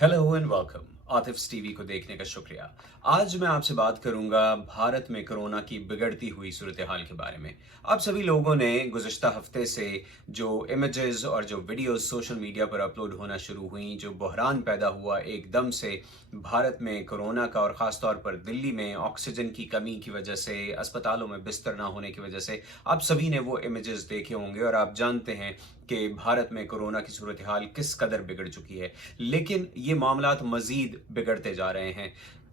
Hello and welcome. Atif TV को देखने का शुक्रिया। आज मैं आपसे बात करूंगा भारत में कोरोना की बिगड़ती हुई सूरत हाल के बारे में। आप सभी लोगों ने गुज़िश्ता हफ्ते से जो इमेजेस और जो वीडियोस सोशल मीडिया पर अपलोड होना शुरू हुई, जो बहरान पैदा हुआ एकदम से भारत में कोरोना का, और ख़ास तौर पर दिल्ली में ऑक्सीजन की कमी की वजह से, अस्पतालों में बिस्तर ना होने की वजह से, आप सभी ने वो इमेजेस देखे होंगे और आप जानते हैं कि भारत में कोरोना की सूरत हाल किस कदर बिगड़ चुकी है। लेकिन ये मामलात मज़ीद बिगड़ते जा रहे हैं।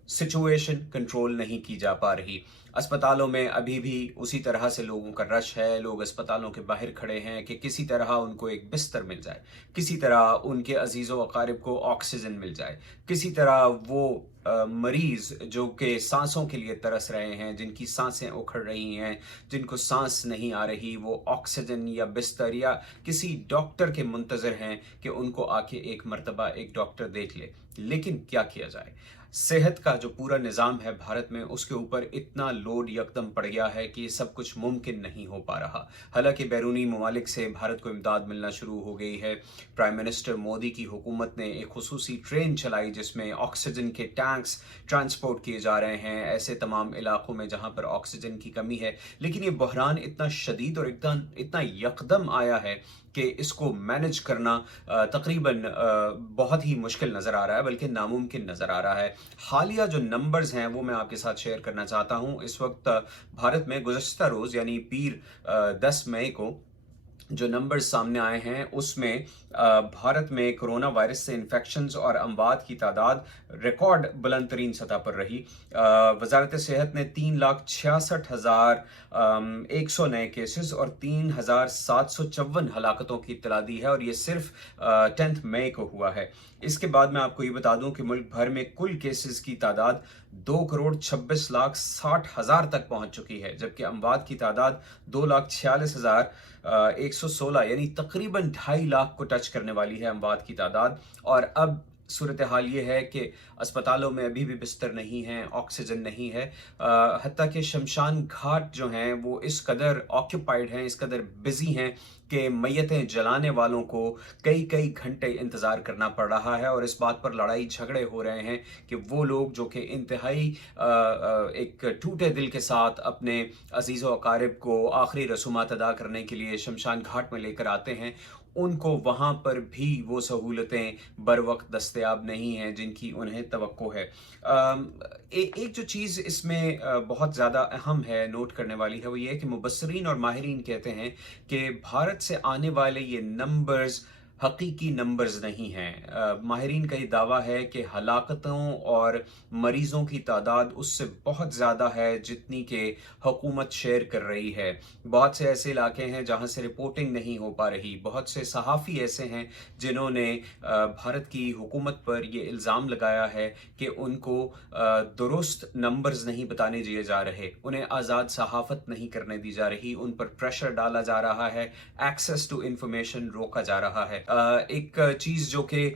सिचुएशन कंट्रोल नहीं की जा पा रही। अस्पतालों में अभी भी उसी तरह से लोगों का रश है। लोग अस्पतालों के बाहर खड़े हैं कि किसी तरह उनको एक बिस्तर मिल जाए, किसी तरह उनके अजीज़ो अकारिब को ऑक्सीजन मिल जाए, किसी तरह वो मरीज़ जो कि सांसों के लिए तरस रहे हैं, जिनकी सांसें उखड़ रही हैं, जिनको सांस नहीं आ रही, वो ऑक्सीजन या बिस्तर या किसी डॉक्टर के मुंतज़र हैं कि उनको आके एक मर्तबा एक डॉक्टर देख ले। लेकिन क्या किया जाए? सेहत का जो पूरा निज़ाम है भारत में, उसके ऊपर इतना लोड यकदम पड़ गया है कि ये सब कुछ मुमकिन नहीं हो पा रहा। हालांकि बैरूनी ममालिक से भारत को इमदाद मिलना शुरू हो गई है। प्राइम मिनिस्टर मोदी की हुकूमत ने एक खुसूसी ट्रेन चलाई जिसमें ऑक्सीजन के टैंक्स ट्रांसपोर्ट किए जा रहे हैं ऐसे तमाम इलाकों में जहां पर ऑक्सीजन की कमी है। लेकिन ये बहरान इतना शदीद और इतना इतना यकदम आया है कि इसको मैनेज करना तकरीबन बहुत ही मुश्किल नज़र आ रहा है, बल्कि नामुमकिन नज़र आ रहा है। हालिया जो नंबर्स हैं वो मैं आपके साथ शेयर करना चाहता हूँ। इस वक्त भारत में गुज़श्ता रोज़ यानी पीर 10 मई को जो नंबर्स सामने आए हैं उसमें भारत में कोरोना वायरस से इन्फेक्शंस और अमवात की तादाद रिकॉर्ड बुलंद तरीन सतह पर रही। वजारत सेहत ने 3,66,100 नए केसेस और 3,754 हलाकतों की इत्तला दी है, और ये सिर्फ 10 मई को हुआ है। इसके बाद मैं आपको ये बता दूं कि मुल्क भर में कुल केसेस की तादाद 2,26,60,000 तक पहुंच चुकी है, जबकि अमवात की तादाद 2,46,116 यानी तकरीबन 2.5 लाख को टच करने वाली है अमवात की तादाद। और अब सूरत हाल ये है कि अस्पतालों में अभी भी बिस्तर नहीं है, ऑक्सीजन नहीं है। हत्ता कि शमशान घाट जो हैं वो इस कदर ऑक्यूपाइड हैं, इस कदर बिजी हैं कि मैयतें जलाने वालों को कई कई घंटे इंतज़ार करना पड़ रहा है, और इस बात पर लड़ाई झगड़े हो रहे हैं कि वो लोग जो कि इंतहाई एक टूटे दिल के साथ अपने अजीज़ व अकारिब को आखिरी रसूमात अदा करने के लिए शमशान घाट में लेकर आते हैं, उनको वहाँ पर भी वो सहूलतें बर वक्त दस्तयाब नहीं हैं जिनकी उन्हें तवक्को है। एक जो चीज़ इसमें बहुत ज़्यादा अहम है, नोट करने वाली है, वो ये है कि मुबस्सरीन और माहिरीन कहते हैं कि भारत से आने वाले ये नंबर्स हकीकी नंबर्स नहीं हैं। माहिरीन का ये दावा है कि हलाकतों और मरीज़ों की तादाद उससे बहुत ज़्यादा है जितनी कि हुकूमत शेयर कर रही है। बहुत से ऐसे इलाके हैं जहाँ से रिपोर्टिंग नहीं हो पा रही। बहुत से सहाफ़ी ऐसे हैं जिन्होंने भारत की हुकूमत पर ये इल्ज़ाम लगाया है कि उनको दुरुस्त नंबर्स नहीं बताने दिए जा रहे, उन्हें आज़ाद सहाफ़त नहीं करने दी जा रही, उन पर प्रेशर डाला जा रहा है, एक्सेस टू इंफॉर्मेशन रोका जा रहा है। एक चीज़ जो कि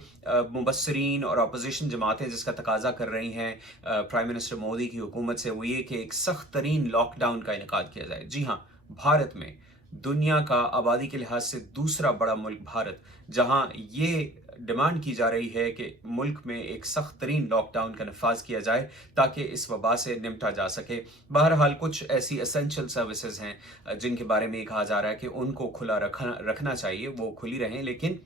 मुबस्सरीन और अपोजिशन जमातें जिसका तकाजा कर रही हैं प्राइम मिनिस्टर मोदी की हुकूमत से, वो ये कि एक सख्त तरीन लॉकडाउन का इनेकाद किया जाए। जी हाँ, भारत में दुनिया का आबादी के लिहाज से दूसरा बड़ा मुल्क भारत, जहाँ ये डिमांड की जा रही है कि मुल्क में एक सख्त तरीन लॉकडाउन का नफाज किया जाए ताकि इस वबा से निपटा जा सके। बहरहाल कुछ ऐसी एसेंशियल सर्विसेज हैं जिनके बारे में कहा जा रहा है कि उनको खुला रखना चाहिए, वो खुली रहें, लेकिन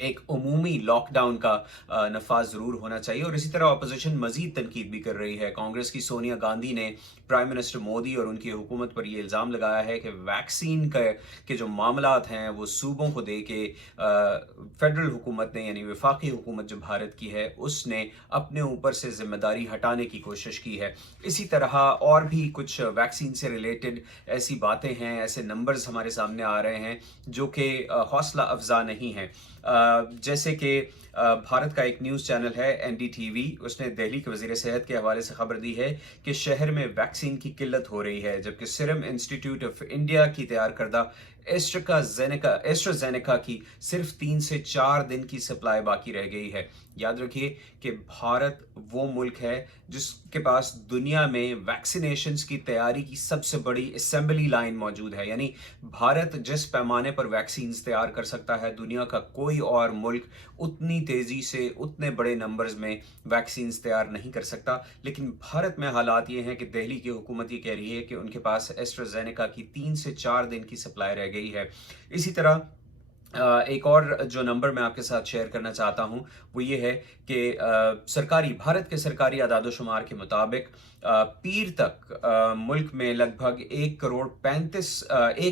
एक उमूमी लॉकडाउन का नफाज ज़रूर होना चाहिए। और इसी तरह अपोजिशन मजीद तनकीद भी कर रही है। कांग्रेस की सोनिया गांधी ने प्राइम मिनिस्टर मोदी और उनकी हुकूमत पर यह इल्ज़ाम लगाया है कि वैक्सीन के जो मामलात हैं वो सूबों को दे के फेडरल हुकूमत ने, यानी वफाकी हुकूमत जो भारत की है, उसने अपने ऊपर से जिम्मेदारी हटाने की कोशिश की है। इसी तरह और भी कुछ वैक्सीन से रिलेटेड ऐसी बातें हैं, ऐसे नंबर्स हमारे सामने आ रहे हैं जो कि हौसला अफजा नहीं हैं। जैसे कि भारत का एक न्यूज़ चैनल है NDTV, उसने दिल्ली के वज़ीर सेहत के हवाले से खबर दी है कि शहर में वैक्सीन की किल्लत हो रही है, जबकि सीरम इंस्टीट्यूट ऑफ इंडिया की तैयार करदा एस्ट्राजेनेका की सिर्फ 3 से 4 दिन की सप्लाई बाकी रह गई है। याद रखिए कि भारत वो मुल्क है जिसके पास दुनिया में वैक्सीनेशंस की तैयारी की सबसे बड़ी असेंबली लाइन मौजूद है। यानी भारत जिस पैमाने पर वैक्सीन्स तैयार कर सकता है, दुनिया का कोई और मुल्क उतनी तेज़ी से उतने बड़े नंबर्स में वैक्सीन्स तैयार नहीं कर सकता। लेकिन भारत में हालात ये हैं कि दिल्ली की हुकूमत ये कह रही है कि उनके पास एस्ट्राजेनेका की 3 से 4 दिन की सप्लाई रह गई है। इसी तरह एक और जो नंबर मैं आपके साथ शेयर करना चाहता हूँ वो ये है कि भारत के सरकारी आदाद-ओ-शुमार के मुताबिक पीर तक मुल्क में लगभग 1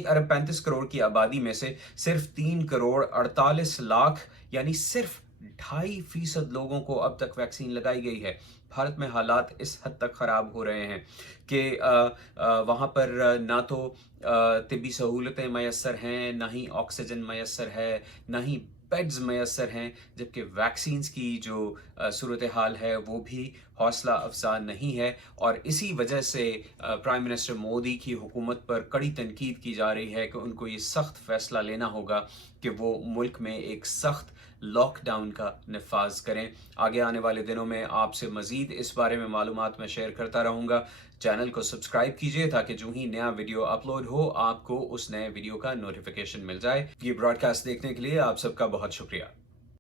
अरब 35 करोड़ की आबादी में से सिर्फ 3 करोड़ 48 लाख यानी सिर्फ 2.5% लोगों को अब तक वैक्सीन लगाई गई है। भारत में हालात इस हद तक ख़राब हो रहे हैं कि वहाँ पर ना तो तिब्बी सहूलतें मैसर हैं, ना ही ऑक्सीजन मैसर है, ना ही बेड्स मैसर हैं, जबकि वैक्सीन्स की जो सूरत हाल है वो भी हौसला अफजा नहीं है। और इसी वजह से प्राइम मिनिस्टर मोदी की हुकूमत पर कड़ी तनकीद की जा रही है कि उनको ये सख्त फैसला लेना होगा कि वो मुल्क में एक सख्त लॉकडाउन का नफाज करें। आगे आने वाले दिनों में आपसे मज़ीद इस बारे में मालूमात मैं शेयर करता रहूँगा। चैनल को सब्सक्राइब कीजिए ताकि जो ही नया वीडियो अपलोड हो आपको उस नए वीडियो का नोटिफिकेशन मिल जाए। ये ब्रॉडकास्ट देखने के लिए आप सबका बहुत शुक्रिया।